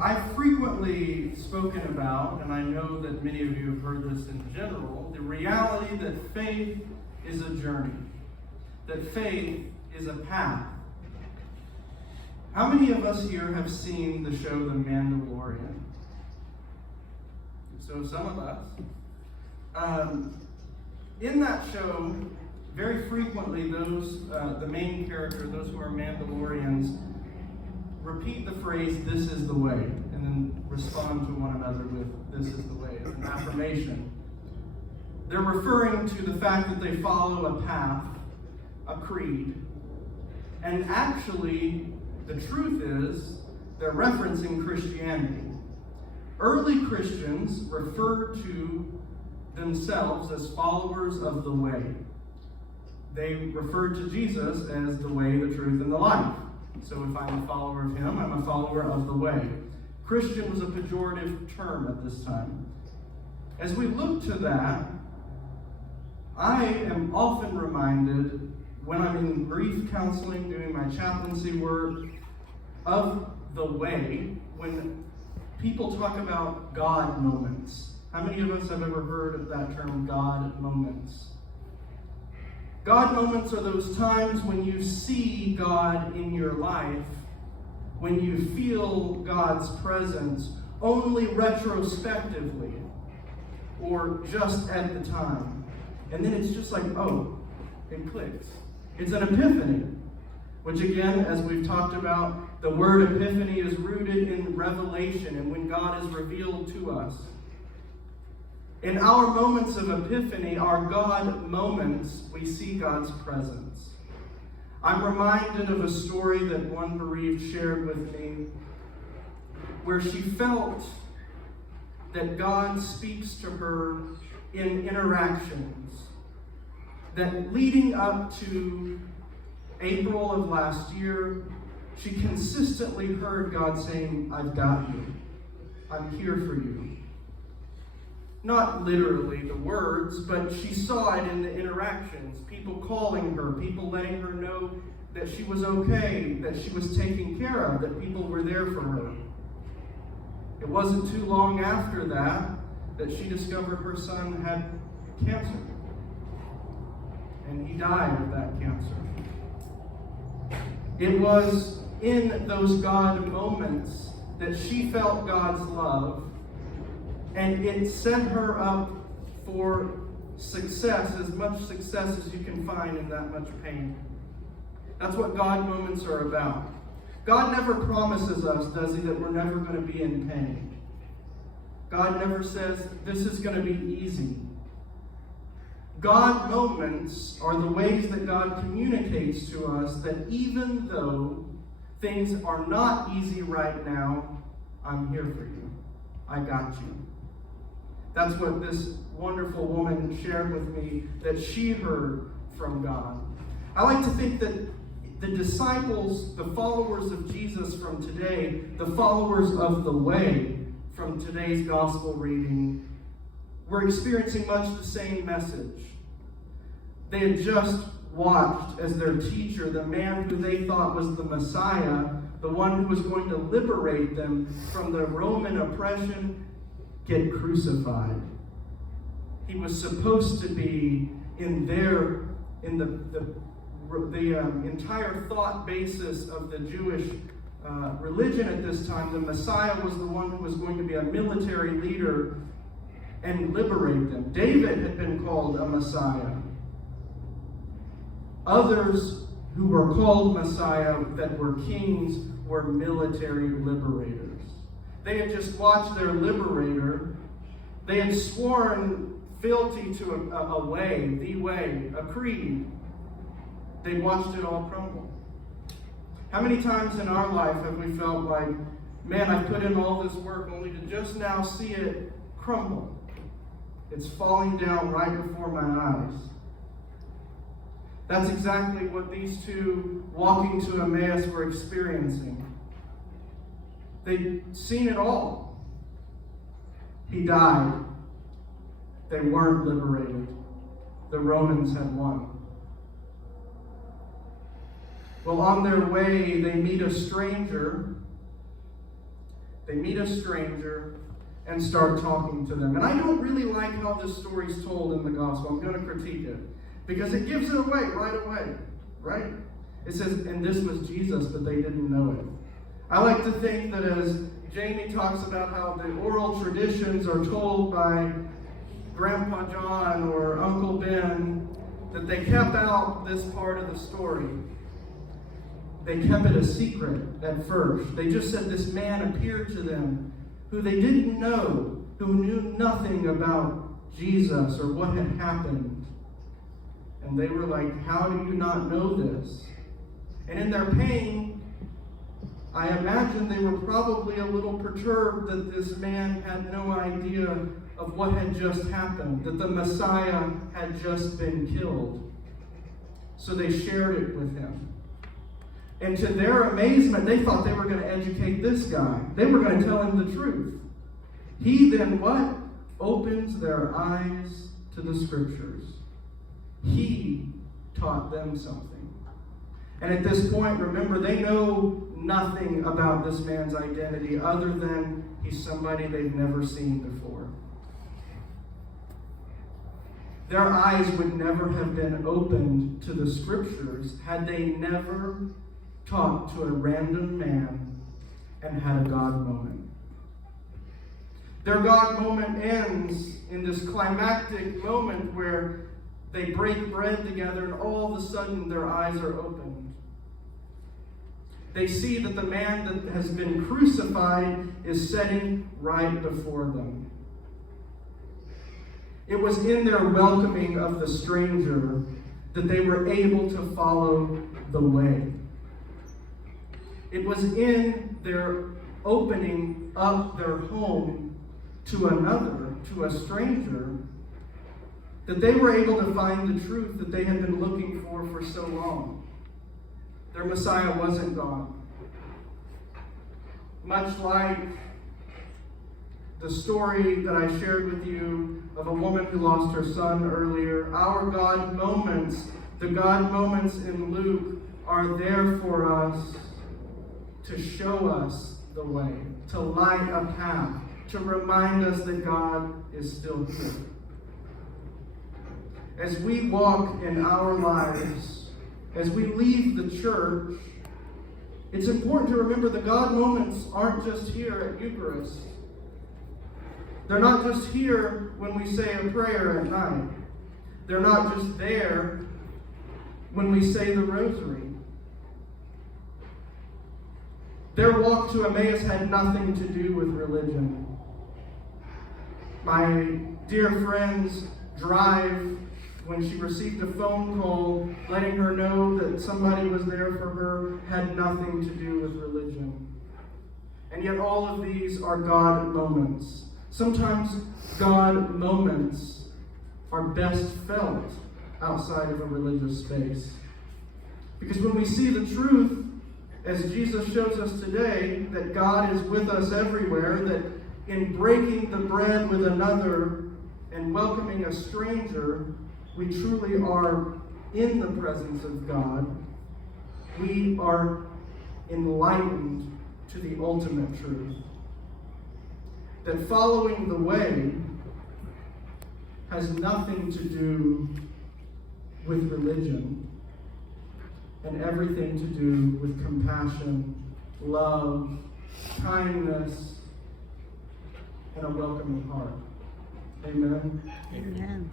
I've frequently spoken about, and I know that many of you have heard this in general, the reality that faith is a journey, that faith is a path. How many of us here have seen the show The Mandalorian? So some of us. In that show, very frequently the main character, those who are Mandalorians, repeat the phrase, "This is the way," and then respond to one another with, "This is the way," as an affirmation. They're referring to the fact that they follow a path, a creed, and actually, the truth is, they're referencing Christianity. Early Christians referred to themselves as followers of the way. They referred to Jesus as the way, the truth, and the life. So if I'm a follower of him, I'm a follower of the way. Christian was a pejorative term at this time. As we look to that, I am often reminded when I'm in grief counseling, doing my chaplaincy work, of the way when people talk about God moments. How many of us have ever heard of that term, God moments? God moments are those times when you see God in your life, when you feel God's presence only retrospectively or just at the time. And then it's just like, oh, it clicks. It's an epiphany, which again, as we've talked about, the word epiphany is rooted in revelation and when God is revealed to us. In our moments of epiphany, our God moments, we see God's presence. I'm reminded of a story that one bereaved shared with me where she felt that God speaks to her in interactions. That leading up to April of last year, she consistently heard God saying, "I've got you. I'm here for you." Not literally the words, but she saw it in the interactions. People calling her, people letting her know that she was okay, that she was taken care of, that people were there for her. It wasn't too long after that she discovered her son had cancer. And he died of that cancer. It was in those God moments that she felt God's love. And it set her up for success, as much success as you can find in that much pain. That's what God moments are about. God never promises us, does he, that we're never going to be in pain. God never says, this is going to be easy. God moments are the ways that God communicates to us that even though things are not easy right now, I'm here for you. I got you. That's what this wonderful woman shared with me that she heard from God. I like to think that the disciples, the followers of Jesus from today, the followers of the way from today's gospel reading, were experiencing much the same message. They had just watched as their teacher, the man who they thought was the Messiah, the one who was going to liberate them from the Roman oppression, get crucified. He was supposed to be in the entire thought basis of the Jewish religion at this time. The Messiah was the one who was going to be a military leader and liberate them. David had been called a Messiah. Others who were called Messiah that were kings were military liberators. They had just watched their liberator. They had sworn fealty to a way, the way, a creed. They watched it all crumble. How many times in our life have we felt like, man, I put in all this work only to just now see it crumble? It's falling down right before my eyes. That's exactly what these two walking to Emmaus were experiencing. They'd seen it all. He died. They weren't liberated. The Romans had won. Well, on their way, they meet a stranger They meet a stranger and start talking to them. And I don't really like how this story's told in the gospel. I'm going to critique it. Because it gives it away right away, right? It says, and this was Jesus, but they didn't know it. I like to think that as Jamie talks about how the oral traditions are told by Grandpa John or Uncle Ben, that they kept out this part of the story. They kept it a secret at first. They just said this man appeared to them who they didn't know, who knew nothing about Jesus or what had happened. And they were like, how do you not know this? And in their pain, I imagine they were probably a little perturbed that this man had no idea of what had just happened, that the Messiah had just been killed. So they shared it with him. And to their amazement, they thought they were going to educate this guy. They were going to tell him the truth. He then what? Opens their eyes to the scriptures. He taught them something. And at this point, remember, they know nothing about this man's identity other than he's somebody they've never seen before. Their eyes would never have been opened to the scriptures had they never talked to a random man and had a God moment. Their God moment ends in this climactic moment where they break bread together and all of a sudden their eyes are opened. They see that the man that has been crucified is sitting right before them. It was in their welcoming of the stranger that they were able to follow the way. It was in their opening up their home to another, to a stranger, that they were able to find the truth that they had been looking for so long. Their Messiah wasn't gone. Much like the story that I shared with you of a woman who lost her son earlier, our God moments, the God moments in Luke, are there for us to show us the way, to light a path, to remind us that God is still here. As we walk in our lives, as we leave the church, it's important to remember the God moments aren't just here at Eucharist. They're not just here when we say a prayer at night. They're not just there when we say the rosary. Their walk to Emmaus had nothing to do with religion. My dear friend's drive, when she received a phone call letting her know that somebody was there for her, had nothing to do with religion. And yet all of these are God moments. Sometimes God moments are best felt outside of a religious space. Because when we see the truth, as Jesus shows us today, that God is with us everywhere, that in breaking the bread with another and welcoming a stranger, we truly are in the presence of God. We are enlightened to the ultimate truth. That following the way has nothing to do with religion and everything to do with compassion, love, kindness, and a welcoming heart. Amen? Amen.